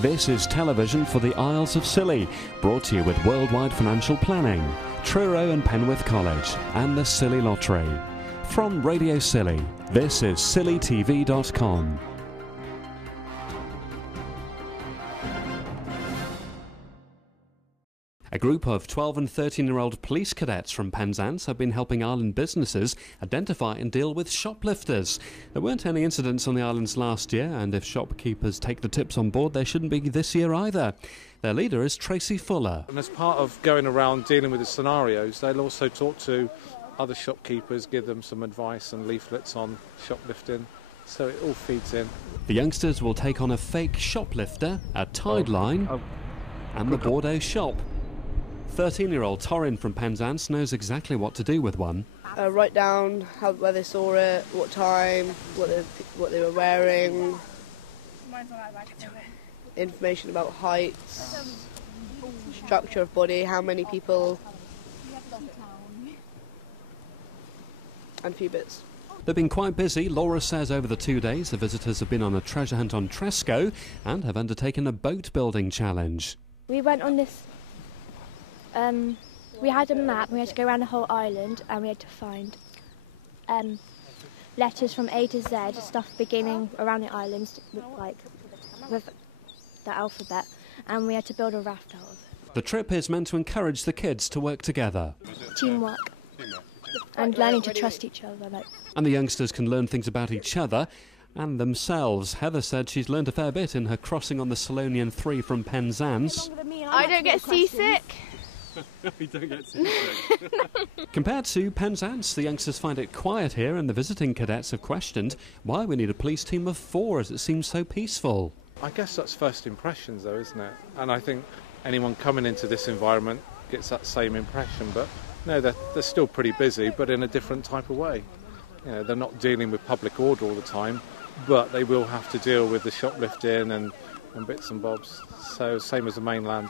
This is television for the Isles of Scilly, brought to you with Worldwide Financial Planning, Truro and Penwith College, and the Scilly Lottery. From Radio Scilly, this is scillytv.com. A group of 12 and 13-year-old police cadets from Penzance have been helping island businesses identify and deal with shoplifters. There weren't any incidents on the islands last year, and if shopkeepers take the tips on board, they shouldn't be this year either. Their leader is Tracy Fuller. And as part of going around dealing with the scenarios, they'll also talk to other shopkeepers, give them some advice and leaflets on shoplifting, so it all feeds in. The youngsters will take on a fake shoplifter, a tide line, and the Bordeaux shop. 13-year-old Torin from Penzance knows exactly what to do with one. Write down where they saw it, what time, what they were wearing, information about heights, structure of body, how many people, and a few bits. They've been quite busy. Laura says over the 2 days the visitors have been on a treasure hunt on Tresco and have undertaken a boat building challenge. We went on this, we had a map and we had to go around the whole island and we had to find letters from A to Z, stuff beginning around the islands with the alphabet, and we had to build a raft out of it. The trip is meant to encourage the kids to work together. Teamwork. And learning to trust each other. And the youngsters can learn things about each other and themselves. Heather said she's learned a fair bit in her crossing on the Salonian 3 from Penzance. I don't get seasick. You don't get seasick. Compared to Penzance, the youngsters find it quiet here, and the visiting cadets have questioned why we need a police team of 4 as it seems so peaceful. I guess that's first impressions though, isn't it? And I think anyone coming into this environment gets that same impression, but no, they're still pretty busy, but in a different type of way. You know, they're not dealing with public order all the time, but they will have to deal with the shoplifting and bits and bobs. So same as the mainland.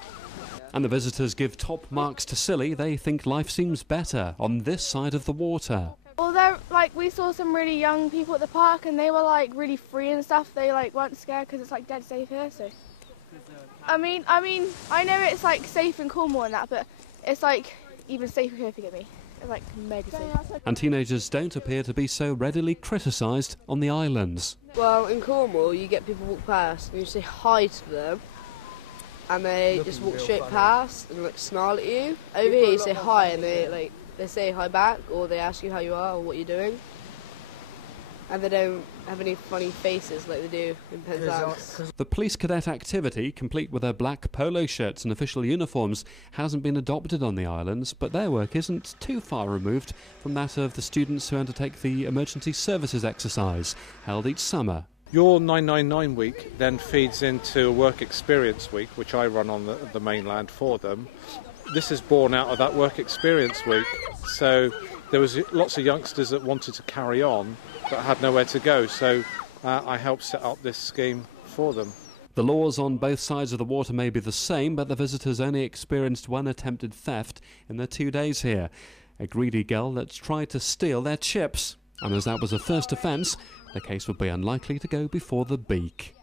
And the visitors give top marks to Scilly. They think life seems better on this side of the water. Although, we saw some really young people at the park and they were, really free and stuff. They, weren't scared because it's, dead safe here, so... I mean, I know it's, safe in Cornwall and that, but it's, even safer here, if you get me. It's, mega safe. And teenagers don't appear to be so readily criticised on the islands. Well, in Cornwall, you get people walk past and you say hi to them, and they just walk straight past and snarl at you. Over here, you say hi and they say hi back, or they ask you how you are or what you're doing. And they don't have any funny faces like they do in Penzance. The police cadet activity, complete with their black polo shirts and official uniforms, hasn't been adopted on the islands, but their work isn't too far removed from that of the students who undertake the emergency services exercise held each summer. Your 999 week then feeds into a work experience week, which I run on the mainland for them. This is born out of that work experience week. So there was lots of youngsters that wanted to carry on but had nowhere to go, so I helped set up this scheme for them. The laws on both sides of the water may be the same, but the visitors only experienced one attempted theft in their 2 days here. A greedy girl that tried to steal their chips, and as that was a first offence, the case would be unlikely to go before the beak.